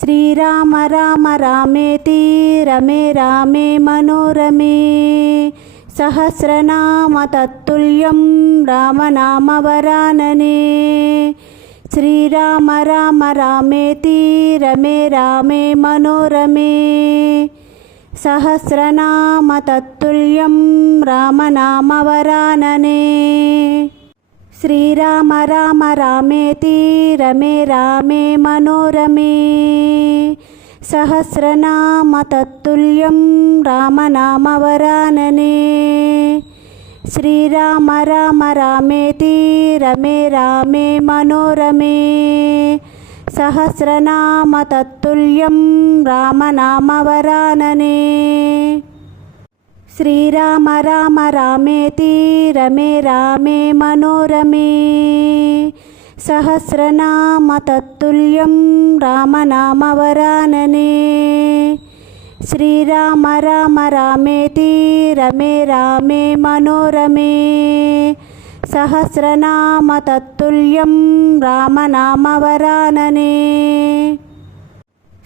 श्रीराम राम रामेति रमे रामे मनोरमे सहस्रनाम तत्तुल्यं रामनामवरानने। श्रीराम राम रामेति रमे रामे मनोरमे सहस्रनाम तत्तुल्यं रामनामवरानने। श्रीराम राम रामेति रमे रामे मनोरमे सहस्रनाम तत्तुल्यं रामनामवरानने। श्रीराम राम रामेति रमे रामे मनोरमे सहस्रनाम तत्तुल्यं रामनामवरानने। श्रीराम राम रामेति रमे रामे मनोरमे सहस्रनाम तत्तुल्यं रामनामवरानने। श्रीराम राम रामेति रमे रामे मनोरमे सहस्रनाम तत्तुल्यं रामनामवरानने।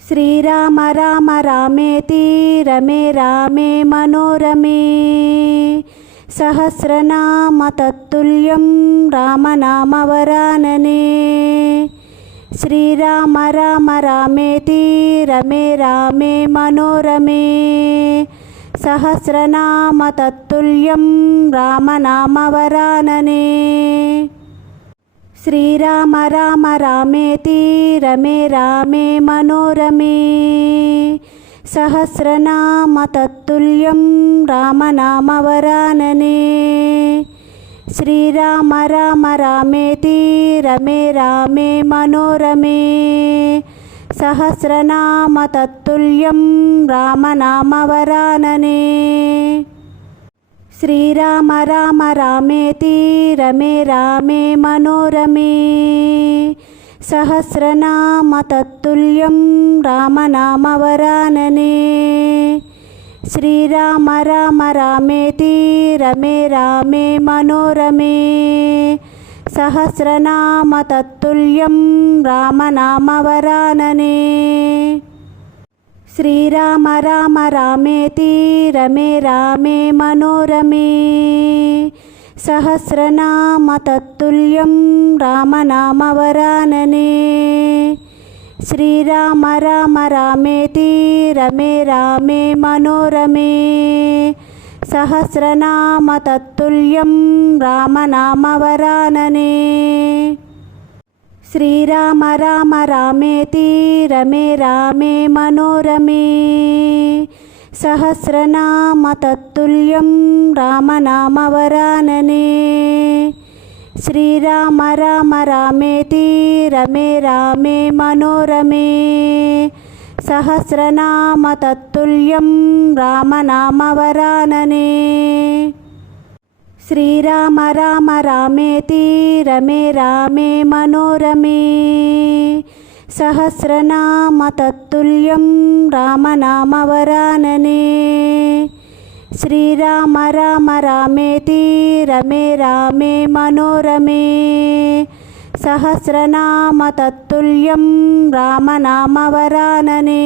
श्रीराम राम रामेति रमे रामे मनोरमे सहस्रनाम तत्तुल्यं रामनामवरानने। श्रीराम राम रामेति रमे रामे मनोरमे सहस्रनाम तत्तुल्यं रामनामवरानने। श्रीराम राम रामेति रमे रामे मनोरमे सहस्रनाम तत्तुल्यं रामनामवरानने। श्रीराम राम रामेति रमे रामे मनोरमे सहस्रनाम तत्तुल्यं रामनामवरानने। श्रीराम राम रामेति रमे रामे मनोरमे सहस्रनाम तत्तुल्यं रामनामवरानने। श्रीराम राम रामेति रमे रामे मनोरमे सहस्रनाम तत्तुल्यं रामनामवरानने। श्रीराम राम रामेति रमे रामे मनोरमे सहस्रनाम तत्तुल्यं रामनामवरानने। श्रीराम राम रामेति रमे रामे मनोरमे सहस्रनाम तत्तुल्यं रामनामवरानने। श्रीराम राम रामेति रमे रामे मनोरमे सहस्रनाम तत्तुल्यं रामनामवरानने। श्रीराम राम रामेति रमे रामे मनोरमे सहस्रनाम तत्तुल्यं रामनामवरानने। श्रीराम राम रामेति रमे रामे मनोरमे सहस्रनाम तत्तुल्यं रामनामवरानने। श्रीराम राम रामेति रमे रामे मनोरमे सहस्रनाम तत्तुल्यं रामनामवरानने।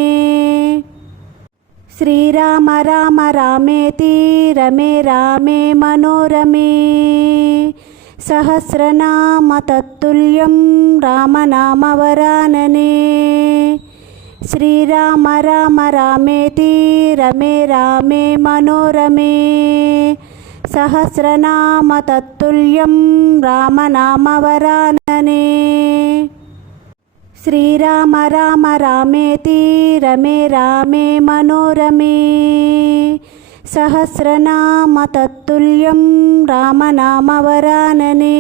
श्रीराम राम रामेति रमे रामे मनोरमे सहस्रनाम तत्तुल्यं रामनामवरानने। श्रीराम राम रामेति रमे रामे मनोरमे सहस्रनाम तत्तुल्यं रामनामवरानने। श्रीराम राम रामेति रमे रामे मनोरमे सहस्रनाम तत्तुल्यं रामनामवरानने।